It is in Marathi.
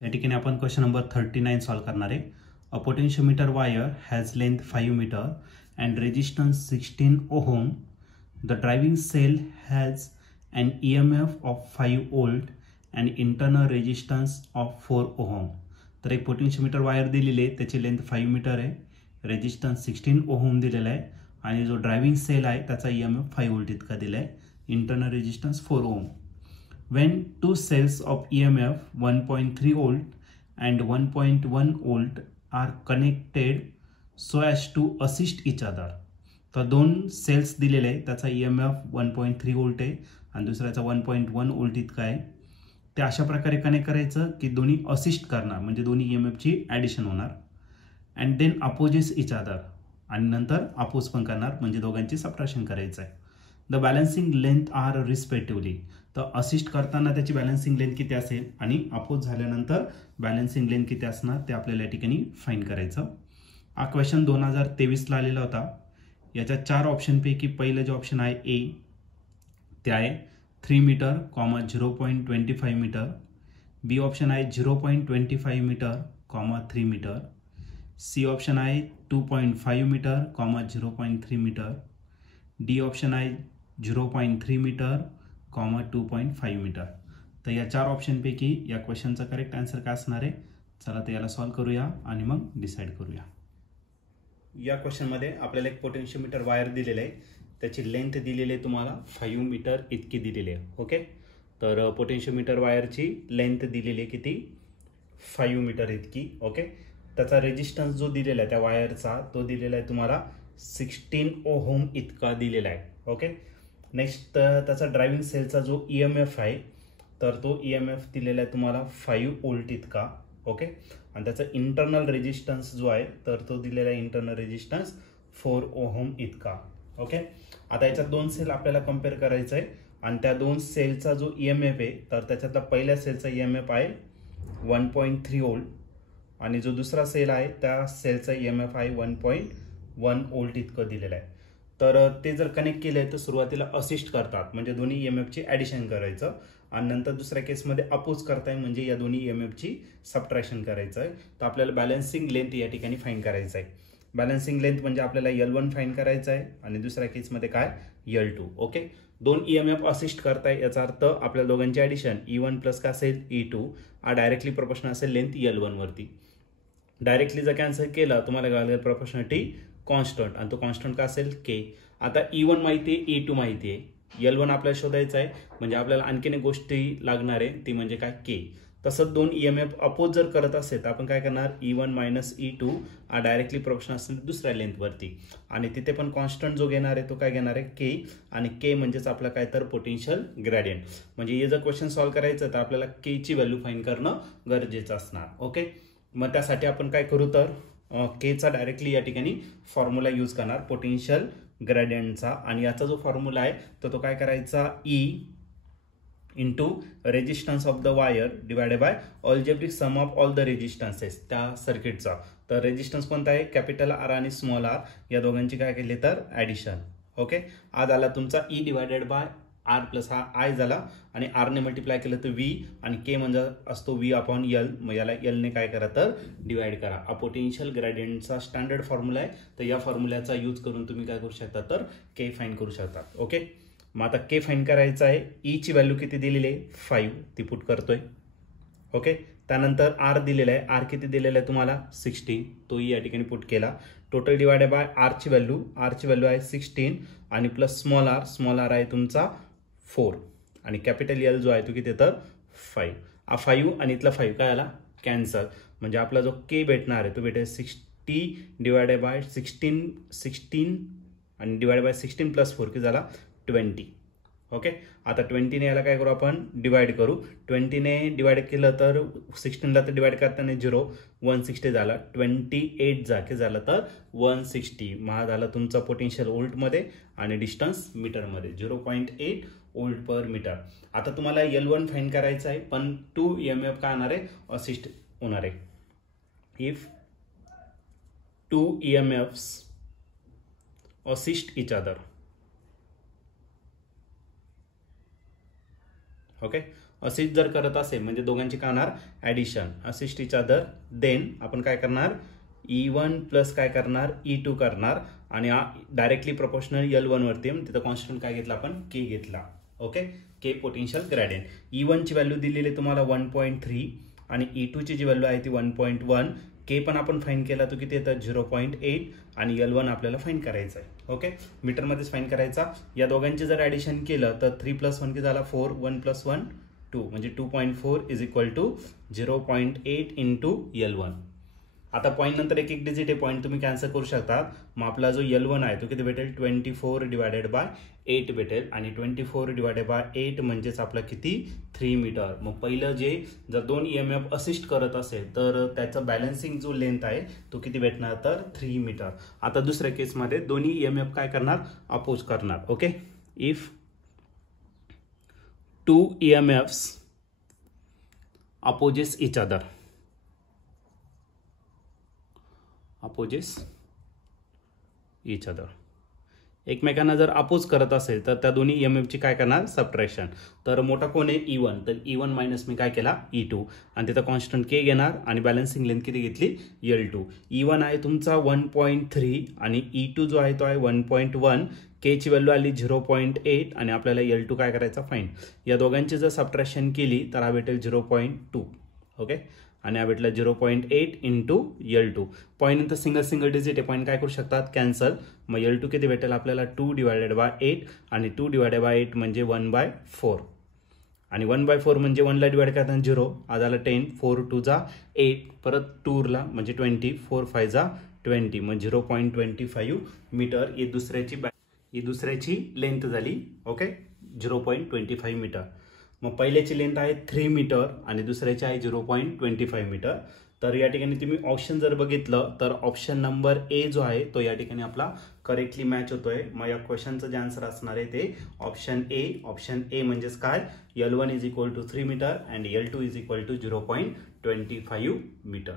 या ठिकाणी आपण क्वेश्चन नंबर 39 सॉल्व करणार आहे. A potentiometer wire has length 5 metre and resistance 16 ohm. The driving cell has an EMF of 5 volt and internal resistance of 4 ohm. तर एक पोटेन्शियोमीटर वायर दिलेली आहे, त्याची लेंथ 5 मीटर आहे, रेजिस्टन्स 16 ओहम दिलेला आहे आणि जो ड्रायव्हिंग सेल आहे त्याचा EMF 5 व्होल्ट इतका दिला आहे, internal resistance 4 ohm. When two cells of EMF 1.3 volt and 1.1 volt are connected so as to assist each other. तर दोन सेल्स दिलेले आहे, त्याचा EMF 1.3 व्होल्ट आहे आणि दुसऱ्याचा 1.1 व्होल्ट इतका आहे. ते अशा प्रकारे कनेक्ट करायचं की दोन्ही असिस्ट करणार, म्हणजे दोन्ही EMFची ॲडिशन होणार. And then opposes each other, आणि नंतर अपोज पण करणार, म्हणजे दोघांची सबट्रॅक्शन करायचं आहे. The balancing length are respectively. तर असिस्ट करताना त्याची बॅलन्सिंग लेंथ किती असेल आणि अपोज झाल्यानंतर बॅलन्सिंग लेंथ किती असणार ते आपल्याला या ठिकाणी फाईंड करायचं. हा क्वेश्चन 2023ला आलेला होता. याच्या 4 ऑप्शनपैकी पहिलं जे ऑप्शन आहे ए, ते आहे 3 मीटर, 0.25 मीटर. बी ऑप्शन आहे 0.25 मीटर, 3 मीटर. सी ऑप्शन आहे 2.5 मीटर, 0.3 मीटर. डी ऑप्शन आहे 0.3 मीटर, 2.5 मीटर. तर या 4 ऑप्शनपैकी या क्वेश्चनचा करेक्ट आन्सर काय असणार आहे? चला तर याला सॉल्व करूया आणि मग डिसाईड करूया. या क्वेश्चनमध्ये आपल्याला एक पोटेन्शियोमीटर वायर दिलेलं आहे, त्याची लेंथ दिलेली आहे तुम्हाला 5 मीटर इतकी दिलेली आहे. ओके, तर पोटेन्शियोमीटर वायरची लेंथ दिलेली आहे किती? 5 मीटर इतकी. ओके, त्याचा रेजिस्टन्स जो दिलेला आहे त्या वायरचा तो दिलेला आहे तुम्हाला 16 ओहम इतका दिलेला आहे. ओके, नेक्स्ट त्याचा ड्रायव्हिंग सेलचा जो EMF आहे तर तो EMF दिलेला आहे तुम्हाला 5 व्होल्ट इतका. ओके, आणि त्याचा इंटरनल रेजिस्टन्स जो आहे तर तो दिलेला आहे इंटरनल रेजिस्टन्स 4 ओहम इतका. ओके, आता याच्यात 2 सेल आपल्याला कम्पेअर करायचं आहे आणि त्या 2 सेलचा जो EMF आहे तर त्याच्यातला पहिल्या सेलचा EMF आहे 1.3 व्होल्ट आणि जो दुसरा सेल आहे त्या सेलचा EMF आहे 1.1 व्होल्ट इतकं दिलेलं आहे. तर ते जर कनेक्ट केले तर सुरुवातीला असिस्ट करतात, म्हणजे दोन्ही EMFची ॲडिशन करायचं आणि नंतर दुसऱ्या केसमध्ये अपोज करताय, म्हणजे या दोन्ही EMFची सबट्रॅक्शन करायचं आहे. तर आपल्याला बॅलन्सिंग लेंथ या ठिकाणी फाईंड करायचं आहे. बॅलन्सिंग लेंथ म्हणजे आपल्याला L1 फाईंड करायचं आहे आणि दुसऱ्या केसमध्ये काय L2. ओके, 2 EMF असिस्ट करताय, याचा अर्थ आपल्या दोघांची ॲडिशन E1 प्लस काय असेल E2 हा डायरेक्टली प्रोपोर्शनल असेल लेंथ L1 वरती. डायरेक्टली जर कॅन्सल केला तुम्हाला काय लागेल? प्रोपोर्शनॅलिटी कॉन्स्टंट, आणि तो कॉन्स्टंट का असेल? के. आता E1 माहिती आहे, E2 माहिती आहे, L1 आपल्याला शोधायचं आहे, म्हणजे आपल्याला आणखीन एक गोष्टी लागणार आहे ती म्हणजे काय? के. तसंच 2 EMF अपोज जर करत असेल तर आपण काय करणार? E1 मायनस E2 हा डायरेक्टली प्रोपोर्शनल असेल दुसऱ्या लेंथवरती, आणि तिथे पण कॉन्स्टंट जो घेणार आहे तो काय घेणार आहे? के. आणि के म्हणजेच आपलं काय तर पोटेन्शियल ग्रेडियंट. म्हणजे हे जर क्वेश्चन सॉल्व्ह करायचं तर आपल्याला के ची व्हॅल्यू फाईंड करणं गरजेचं असणार. ओके, मग त्यासाठी आपण काय करू तर केचा डायरेक्टली या ठिकाणी फॉर्म्युला यूज करणार पोटेन्शियल ग्रेडियंटचा, आणि याचा जो फॉर्म्युला आहे तर तो काय करायचा? E into resistance of the wire divided by algebraic sum of all the resistances त्या सर्किटचा. तर रेजिस्टन्स कोणता आहे? कॅपिटल R आणि स्मॉल r, या दोघांची काय केली तर ॲडिशन. ओके, आज आला तुमचा E divided by R plus हा I झाला आणि R ने मल्टिप्लाय केलं तर V, आणि K म्हणजे असतो V अपॉन L, मग याला L ने काय करा तर डिवाइड करा. हा पोटेन्शियल ग्रेडियंटचा स्टँडर्ड फॉर्म्युला आहे, तर या फॉर्म्युल्याचा यूज करून तुम्ही काय करू शकता तर K फाइंड करू शकता. ओके, मग आता K फाइंड करायचा आहे. E ची व्हॅल्यू किती दिलेली आहे? 5, ती पुट करतोय. ओके, त्यानंतर R दिलेला आहे, R किती दिलेला आहे तुम्हाला? 16, तोही या ठिकाणी पुट केला. टोटल डिवायडेड बाय R ची व्हॅल्यू आहे 16 आणि प्लस स्मॉल r आहे तुमचा 4 आणि कॅपिटल L जो आहे तो किती तर 5. हा 5 आणि इथला 5 काय आला? कॅन्सल, म्हणजे आपला जो K भेटणार आहे तो भेटेल 60 डिवायडेड बाय 16 आणि डिवायडेड बाय 16 प्लस 4 किती झाला? 20. ओके, आता 20 ने याला काय करू आपण? डिवाइड करू. 20 ने डिवाइड केलं तर 16ला तर डिवाइड करताना 0, 160 झाला. 28 जा की झालं तर 160. मग झाला तुमचा पोटेन्शियल व्होल्टमध्ये आणि डिस्टन्स मीटरमध्ये 0.8 व्होल्ट पर मीटर. आता तुम्हाला L1 फाइंड करायचं आहे, पण 2 EMF काय होणार आहे? असिस्ट होणार आहे. If 2 EMFs assist each other. Okay, assist जर करत असेल म्हणजे दोघांची काय होणार addition, assist each other, then आपण काय करणार E1 प्लस काय करणार E2 करणार आणि डायरेक्टली प्रोपोर्शनल L1 वरती तिथं कॉन्स्टंट काय घेतला आपण K घेतला. Okay, K potential gradient. E1 ची व्हॅल्यू दिलेली तुम्हाला 1.3 आणि E2 ची जी व्हॅल्यू आहे ती 1.1. K पण आपण फाइंड केला तो किती येतं 0.8 आणि L1 आपल्याला फाइंड करायचं आहे. ओके, मीटर मध्येच फाइंड करायचा. या दोघांचे जर ऍडिशन केलं तर 3 + 1 किती झाला 4, 1 + 1 2 म्हणजे 2.4 = 0.8 इंटू L1. आता पॉईंट नंतर एक एक डिजिट आहे पॉईंट तुम्ही कॅन्सल करू शकता. मग आपला जो L1 आहे तो किती भेटेल 24/8 भेटेल आणि 24/8 म्हणजेच आपला किती 3 मीटर. मग पहिलं जे जर दोन EMF असिस्ट करत असेल तर त्याचा बॅलन्सिंग जो लेंथ आहे तो किती भेटणार तर 3 मीटर. आता दुसऱ्या केसमध्ये दोन्ही EMF काय करणार अपोज करणार. Okay, if 2 EMFs opposes each other, एकमेकांना जर अपोज करत असेल तर त्या दोन्ही EMF ची काय करणार सबट्रॅक्शन. तर मोठा कोण आहे E1, तर E1 मायनस मी काय केला E2 आणि तिथं कॉन्स्टंट K घेणार आणि बॅलन्सिंग लेंथ किती घेतली L2. E1 आहे तुमचा 1.3 आणि E2 जो आहे तो आहे 1.1. K ची व्हॅल्यू आली 0.8 आणि आपल्याला L2 काय करायचा फाइंड. या दोघांची जर सबट्रॅक्शन केली तर हा भेटेल 0.2. ओके, आणि हा भेटला 0.8 इंटू L2. पॉईंट नंतर सिंगल डिजिट आहे पॉईंट काय करू शकतात कॅन्सल. मग L2 किती भेटेल आपल्याला 2/8 आणि 2/8 म्हणजे 1/4 आणि 1/4 म्हणजे 1 ला डिवाइड करताना 0 आधाला 10, 4 2 जा 8 परत 2 ला म्हणजे 20, 4 5 जा 20 मग 0.25 मीटर ही दुसऱ्याची लेंथ झाली. Okay, 0.25 metre. मग पहिल्याची लेंथ आहे 3 मीटर आणि दुसऱ्याची आहे 0.25 मीटर. तर या ठिकाणी तुम्ही ऑप्शन जर बघितलं तर ऑप्शन नंबर ए जो आहे तो या ठिकाणी आपला करेक्टली मॅच होतोय. मग या क्वेश्चनचं जे आन्सर असणार आहे ते ऑप्शन ए म्हणजेच काय L1 = 3 metre and L2 = 0.25 metre.